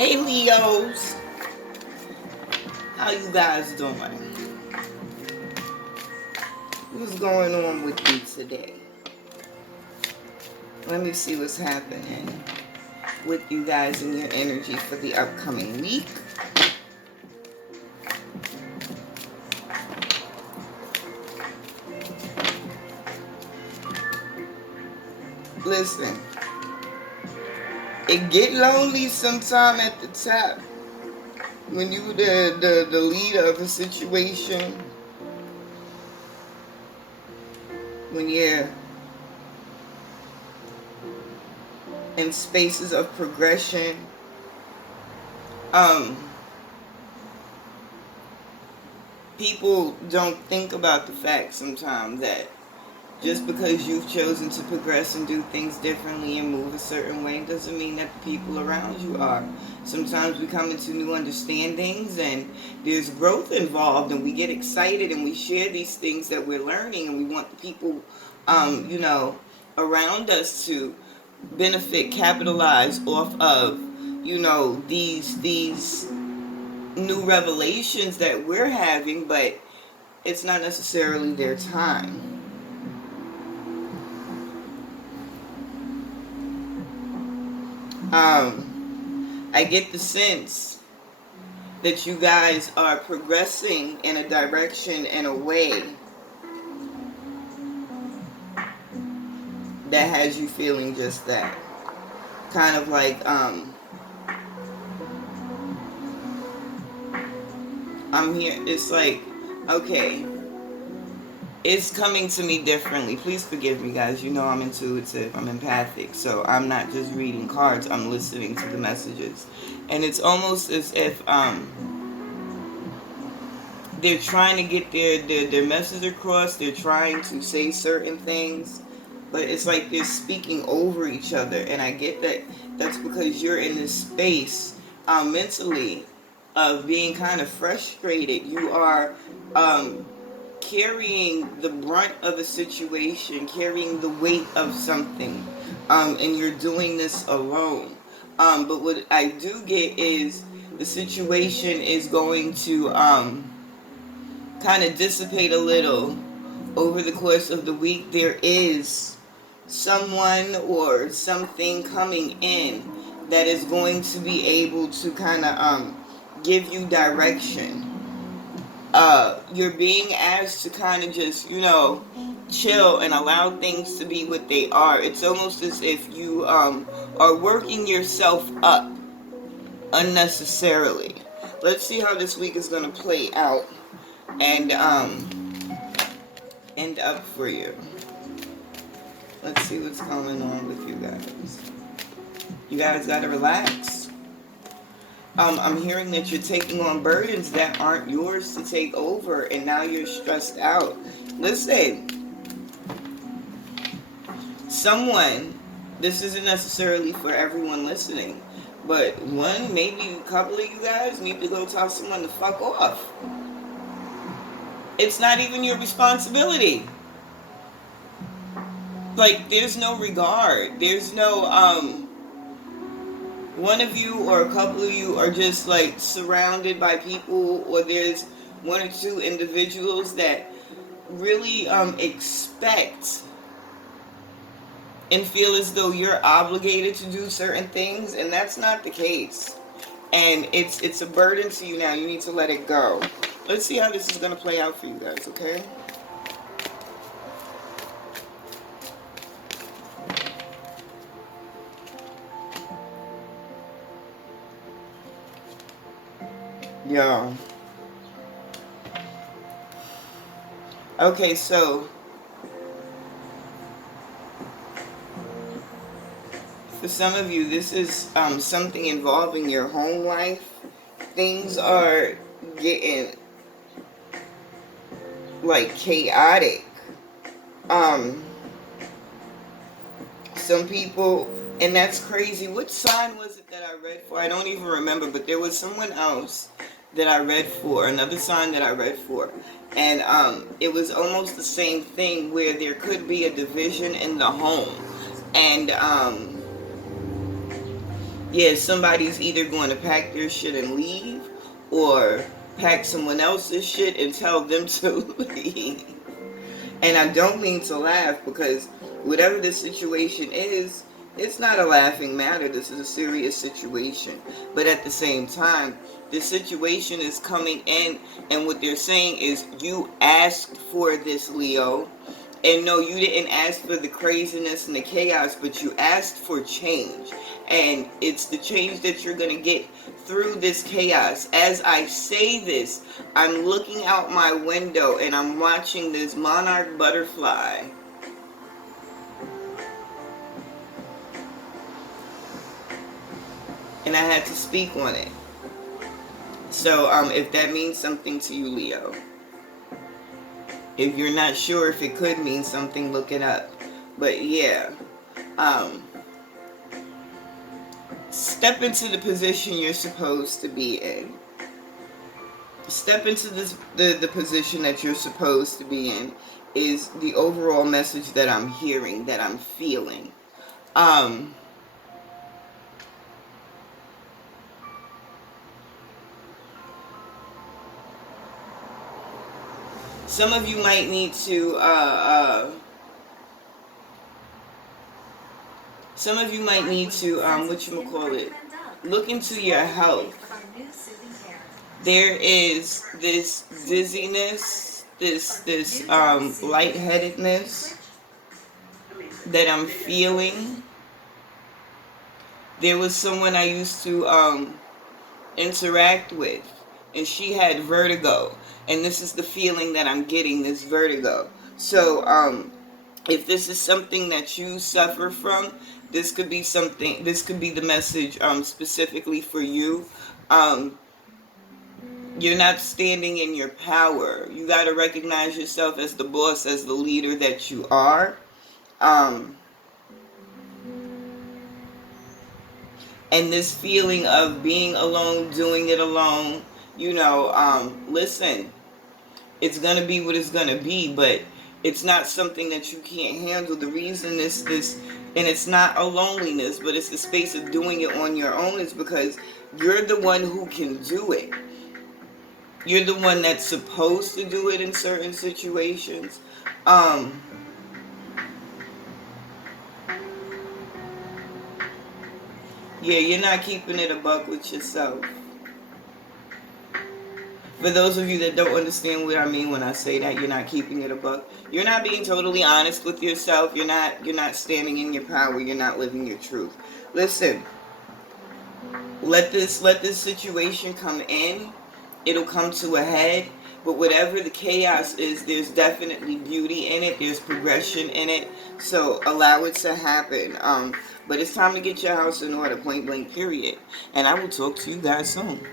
Hey Leos, how you guys doing? What's going on with you today? Let me see what's happening with you guys and your energy for the upcoming week. Listen, it get lonely sometime at the top when you the leader of a situation, when you're in spaces of progression. People don't think about the fact sometimes that just because you've chosen to progress and do things differently and move a certain way doesn't mean that the people around you are. Sometimes we come into new understandings and there's growth involved, and we get excited and we share these things that we're learning, and we want the people, around us to benefit, capitalize off of, these new revelations that we're having, but it's not necessarily their time. I get the sense that you guys are progressing in a direction, in a way that has you feeling just that. Kind of like, I'm here, it's like, okay, it's coming to me differently. Please forgive me, guys. You know I'm intuitive, I'm empathic, so I'm not just reading cards, I'm listening to the messages. And it's almost as if they're trying to get their message across, they're trying to say certain things, but it's like they're speaking over each other. And I get that that's because you're in this space mentally of being kind of frustrated. You are carrying the brunt of a situation, carrying the weight of something, and you're doing this alone. But what I do get is the situation is going to kind of dissipate a little over the course of the week. There is someone or something coming in that is going to be able to kind of give you direction. You're being asked to kind of just, chill and allow things to be what they are. It's almost as if you are working yourself up unnecessarily. Let's see how this week is going to play out and end up for you. Let's see what's going on with you guys. You guys gotta relax. I'm hearing that you're taking on burdens that aren't yours to take over, and now you're stressed out. Listen, someone, this isn't necessarily for everyone listening, but one, maybe a couple of you guys need to go tell someone to fuck off. It's not even your responsibility. Like, there's no regard. There's no, one of you or a couple of you are just like surrounded by people, or there's one or two individuals that really expect and feel as though you're obligated to do certain things, and that's not the case. And it's a burden to you now. You need to let it go. Let's see how this is going to play out for you guys, okay? Yo. Okay, so for some of you, this is something involving your home life. Things are getting like chaotic. Some people, and that's crazy. What sign was it that I read for? I don't even remember, but there was someone else that I read for, another sign that I read for. And it was almost the same thing, where there could be a division in the home. And Yeah, somebody's either going to pack their shit and leave, or pack someone else's shit and tell them to leave. And I don't mean to laugh, because whatever the situation is, it's not a laughing matter. This is a serious situation. But at the same time, the situation is coming in, and what they're saying is, you asked for this, Leo. And no, you didn't ask for the craziness and the chaos, but you asked for change. And it's the change that you're going to get through this chaos. As I say this, I'm looking out my window and I'm watching this monarch butterfly. And I had to speak on it. So if that means something to you, Leo. If you're not sure if it could mean something, look it up. But yeah. Step into the position you're supposed to be in. Step into the position that you're supposed to be in is the overall message that I'm hearing, that I'm feeling. Some of you might need to whatchamacallit, look into your health. There is this dizziness, this lightheadedness that I'm feeling. There was someone I used to interact with, and she had vertigo, and this is the feeling that I'm getting, this vertigo. So if this is something that you suffer from, this could be the message specifically for you. You're not standing in your power. You got to recognize yourself as the boss, as the leader that you are. And this feeling of being alone, doing it alone, listen, it's going to be what it's going to be, but it's not something that you can't handle. The reason and it's not a loneliness, but it's the space of doing it on your own, is because you're the one who can do it. You're the one that's supposed to do it in certain situations. Yeah, you're not keeping it a buck with yourself. For those of you that don't understand what I mean when I say that you're not keeping it a buck, you're not being totally honest with yourself. You're not standing in your power. You're not living your truth. Listen, let this situation come in. It'll come to a head. But whatever the chaos is, there's definitely beauty in it. There's progression in it. So allow it to happen. But it's time to get your house in order, point blank, period. And I will talk to you guys soon.